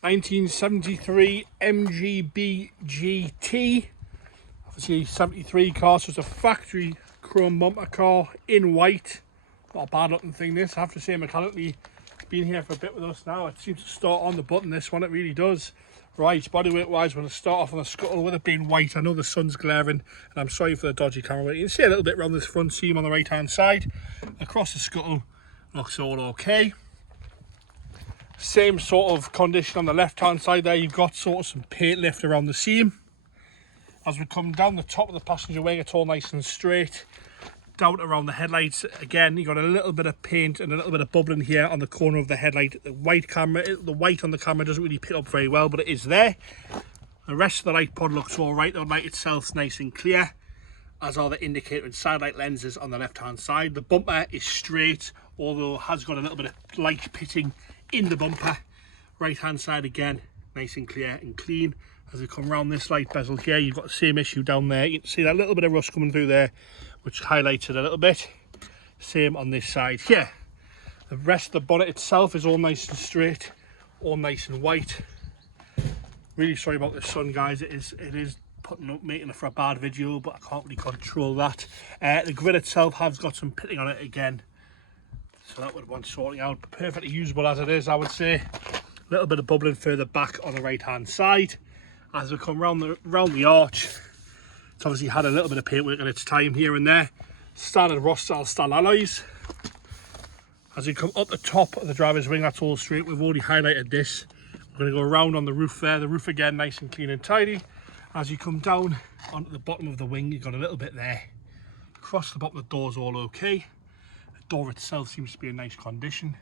1973 MGB GT. Obviously 73 car, so it's a factory chrome bumper car in white. Not a bad looking thing this, I have to say. Mechanically, it's been here for a bit with us now. It seems to start on the button, this one, it really does. Right, bodyweight wise, we're going to start off on the scuttle with it being white. I know the sun's glaring and I'm sorry for the dodgy camera. You can see a little bit around this front seam on the right hand side. Across the scuttle, looks all okay. Same sort of condition on the left hand side there. You've got sort of some paint lift around the seam. As we come down the top of the passenger wing, it's all nice and straight. Down around the headlights, again, you've got a little bit of paint and a little bit of bubbling here on the corner of the headlight. The white on the camera doesn't really pick up very well, but it is there. The rest of the light pod looks all right. The light itself's nice and clear, as are the indicator and side light lenses on the left hand side. The bumper is straight, although it has got a little bit of light pitting in the bumper. Right hand side again, nice and clear and clean. As we come around this light bezel here, you've got the same issue down there. You can see that little bit of rust coming through there, which highlights it a little bit. Same on this side here. The rest of the bonnet itself is all nice and straight, all nice and white. Really sorry about the sun, guys. It is putting up, making it for a bad video, but I can't really control that. The grid itself has got some pitting on it again, so that would want sorting out. Perfectly usable as it is, I would say. A little bit of bubbling further back on the right hand side. As we come round the arch, it's obviously had a little bit of paintwork in its time here and there. Standard Rostyle style alloys. As we come up the top of the driver's wing, that's all straight. We've already highlighted this. We're going to go around on the roof there. The roof again, nice and clean and tidy. As you come down onto the bottom of the wing, you've got a little bit there. Across the bottom of the door's all okay. The door itself seems to be in nice condition,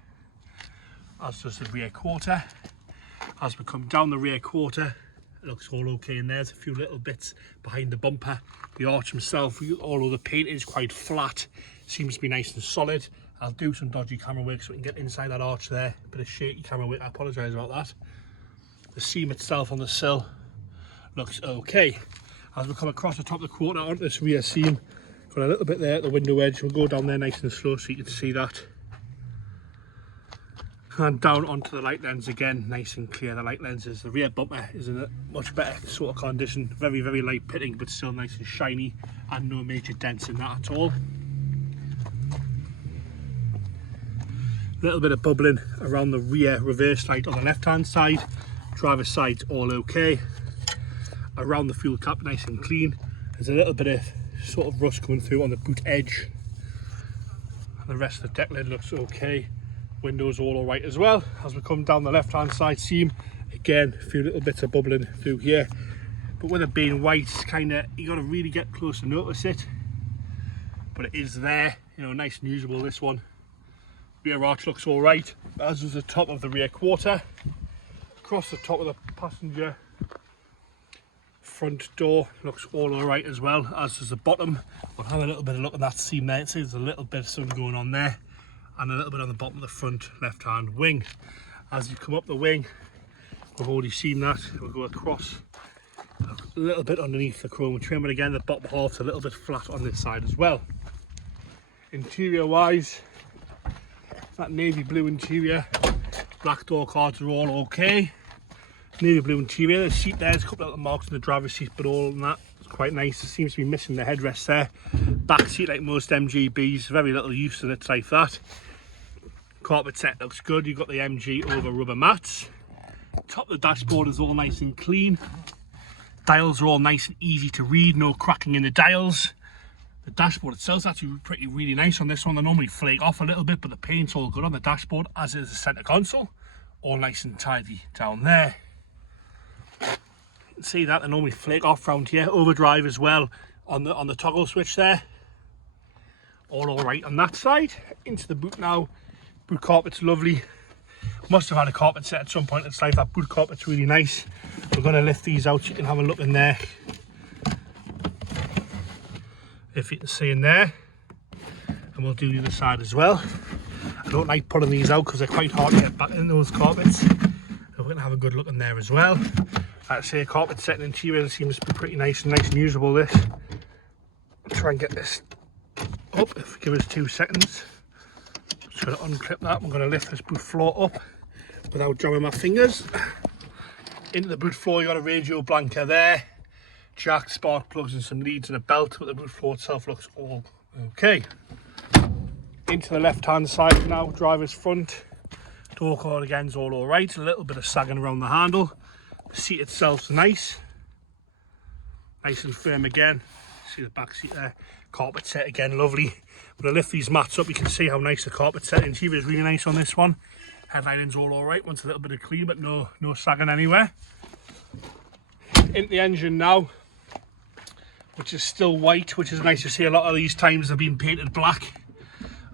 as does the rear quarter. As we come down the rear quarter, it looks all okay in there. There's a few little bits behind the bumper. The arch himself, although the paint is quite flat, seems to be nice and solid. I'll do some dodgy camera work so we can get inside that arch there. Bit of shaky camera work, I apologise about that. The seam itself on the sill looks okay. As we come across the top of the quarter onto this rear seam, got a little bit there at the window edge. We'll go down there nice and slow so you can see that. And down onto the light lens again, nice and clear. The light lenses, the rear bumper is in a much better sort of condition. Very, very light pitting, but still nice and shiny, and no major dents in that at all. A little bit of bubbling around the rear reverse light on the left hand side. Driver's side's all okay. Around the fuel cap, nice and clean. There's a little bit of sort of rust coming through on the boot edge. And the rest of the deck lid looks okay. Windows all right as well. As we come down the left hand side seam, again, a few little bits of bubbling through here. But with it being white, it's kind of, you got to really get close to notice it. But it is there, you know, nice and usable, this one. Rear arch looks all right, as is the top of the rear quarter. Across the top of the passenger front door looks all right as well, as does the bottom. We'll have a little bit of a look at that seam there. See, there's a little bit of something going on there, and a little bit on the bottom of the front left hand wing. As you come up the wing, we've already seen that. We'll go across a little bit underneath the chrome trim, but again the bottom half's a little bit flat on this side as well. Interior wise, that navy blue interior, black door cards are all okay. Navy blue interior, the seat there's a couple of little marks on the driver's seat, but all in that it's quite nice. It seems to be missing the headrest there. Back seat, like most MGBs, very little use in it like that. Carpet set looks good. You've got the MG over rubber mats. Top of the dashboard is all nice and clean. Dials are all nice and easy to read, no cracking in the dials. The dashboard itself is actually really nice on this one. They normally flake off a little bit, but the paint's all good on the dashboard, as is the centre console. All nice and tidy down there. You can see that they normally flake off round here. Overdrive as well on the toggle switch there. All right on that side. Into the boot now. Boot carpet's lovely. Must have had a carpet set at some point in its life. That boot carpet's really nice. We're going to lift these out so you can have a look in there. If you can see in there, and we'll do the other side as well. I don't like pulling these out because they're quite hard to get back in those carpets. So we're going to have a good look in there as well. Like I say, carpet setting interior seems to be pretty nice and usable. This. I'll try and get this up. If you give us 2 seconds. Just going to unclip that. We're going to lift this boot floor up without jamming my fingers. Into the boot floor, you got a radio blanker there, jack, spark plugs and some leads and a belt, but the boot floor itself looks all okay. Into the left hand side now, driver's front. Door cord again's all alright, a little bit of sagging around the handle. The seat itself's nice and firm again. See the back seat there, carpet set again, lovely. When I lift these mats up, you can see how nice the carpet set interior is, really nice on this one. Headlining's all alright, wants a little bit of clean, but no sagging anywhere. Into the engine now, which is still white, which is nice to see. A lot of these times they've been painted black.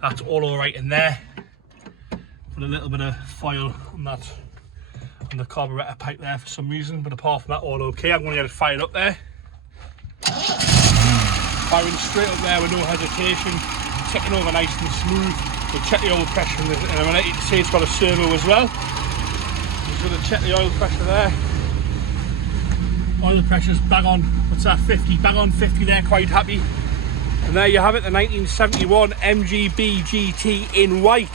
That's all alright in there. Put a little bit of foil on that, on the carburetor pipe there for some reason, but apart from that, all okay. I'm going to get it fired up there. Firing straight up there with no hesitation, ticking over nice and smooth. We'll check the oil pressure in a minute. You can see it's got a servo as well. Just going to check the oil pressure there. Oil pressure's bang on, what's that, 50, bang on 50 there, quite happy. And there you have it, the 1971 MGB GT in white.